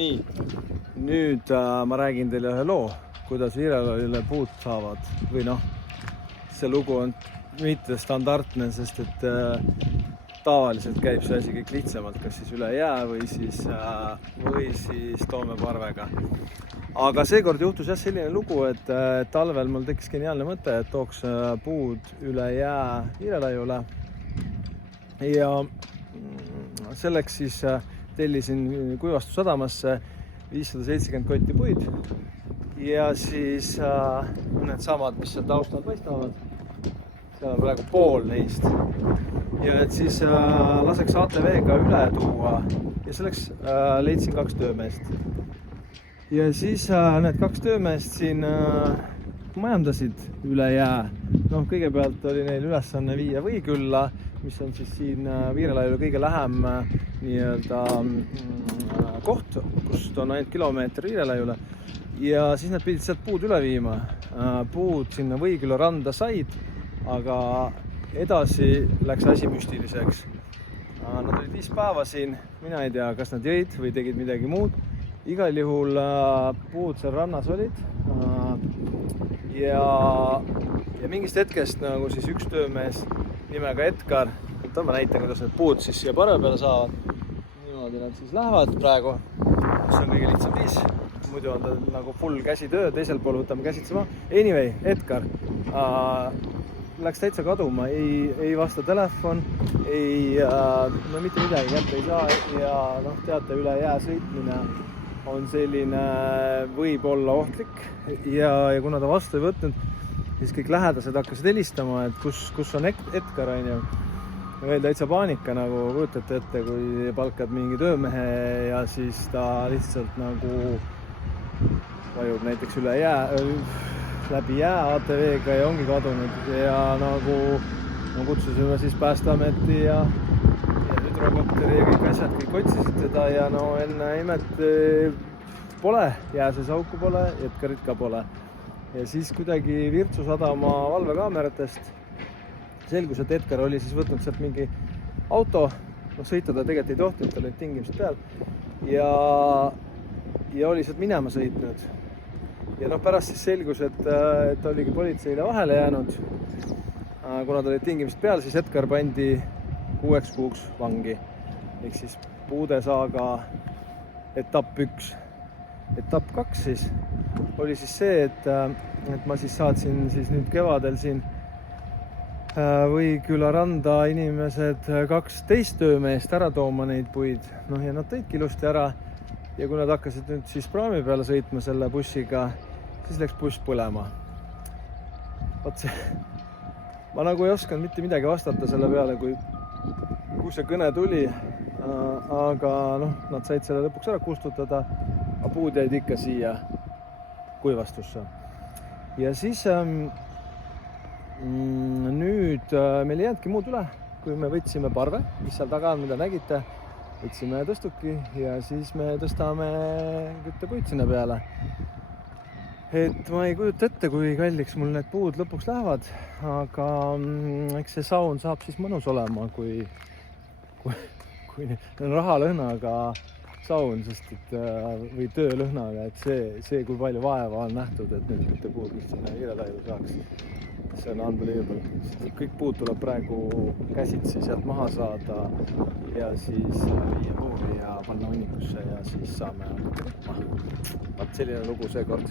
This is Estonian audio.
Nii, nüüd ma räägin teile ühe loo, kuidas Viirelaile puud saavad. Või noh, see lugu on mitte standardne, sest et tavaliselt käib see asi kõik lihtsamalt, kas siis üle jää või siis toomeparvega. Aga seekord juhtus selline lugu, et talvel mul tekkis geniaalne mõte, et tooks puud üle jää Viirelaiule. Ja selleks siis tellisin Kuivastussadamasse 570 kotti puid ja siis need samad, mis seal taustal paistavad. Seal on praegu pool neist. Ja et siis laseks ATV-ga üle tuua ja selleks leidsin 2 töömeest. Ja siis need 2 töömeest siin majandasid üle jää. No, kõigepealt oli neil ülesanne viia Võikülla, mis on siis siin Viirelaiule kõige lähem koht, kust on ainult kilomeeter Viirelaiule. Ja siis nad pidid sealt puud üle viima. Puud sinna Võikülla randa said, aga edasi läks asi müstiliseks. Nad olid 5 päeva siin, mina ei tea, kas nad jõid või tegid midagi muud. Igal juhul puud seal rannas olid ja mingist hetkest nagu siis üks töömees nimega Edgar, ma näitan, kuidas need puud siis siia parve peale saavad. Niimoodi nad siis lähevad praegu, mis on kõige lihtsam viis. Muidu on ta nagu full käsitöö, teisel pool võtame käsitsema. Anyway, Edgar läks täitsa kaduma, ei vasta telefon, mitte midagi kätte ei saa ja teate, üle jää sõitmine on selline, võib olla ohtlik ja kuna ta vastu ei võtnud, siis kõik lähedased hakkasid helistama, et kus on Edgar, on ju. Veel täitsa paanika, nagu kujutate ette, kui palkad mingi töömehe ja siis ta lihtsalt nagu vajub näiteks üle jää, läbi jää ATV-ga ja ongi kadunud ja nagu kutsusime siis Päästeameti ja hüdrokopteri ja kõik asjad, kõik otsisid teda ja enne imet pole, jää sees auku pole, Edgarit ka pole. Ja siis kuidagi Virtsu sadama valvekaameratest selgus, et Edgar oli siis võtnud sealt mingi auto, sõita ta tegelikult ei tohtinud, tal olid tingimused peal ja oli sealt minema sõitnud. Ja pärast siis selgus, et oligi politseile vahele jäänud. Kuna ta olid tingimused peal, siis Edgar pandi 6 kuuks vangi. Ehk siis puudesaaga etapp 1. Etapp 2 siis oli siis see, et ma siis saatsin siis nüüd kevadel siin Võikülla randa inimesed 12 töömeest ära tooma neid puid. Ja nad tõidki ilusti ära. Ja kui nad hakkasid nüüd siis praami peale sõitma selle bussiga, siis läks buss põlema. Ma nagu ei osanud mitte midagi vastata selle peale, kui see kõne tuli. Aga nad said selle lõpuks ära kustutada, aga puud jäid ikka siia Kuivastusse. Ja siis nüüd meil ei jäänudki muud üle, kui me võtsime parve, mis seal taga on, mida nägite, võtsime tõstuki ja siis me tõstame küttepuid sinna peale. Et ma ei kujuta ette, kui kalliks mul need puud lõpuks lähevad, aga eks see saun saab siis mõnus olema, kui on rahalõhnaga saun, või töölõhnaga, et see kui palju vaeva on nähtud, et need küttepuud, mis sinna Viirelaiule saaks. See on unbelievable. Kõik puud tuleb praegu käsitsi sealt maha saada ja siis viia puuri ja panna hunnikusse ja siis saame. Vaat selline lugu seekord.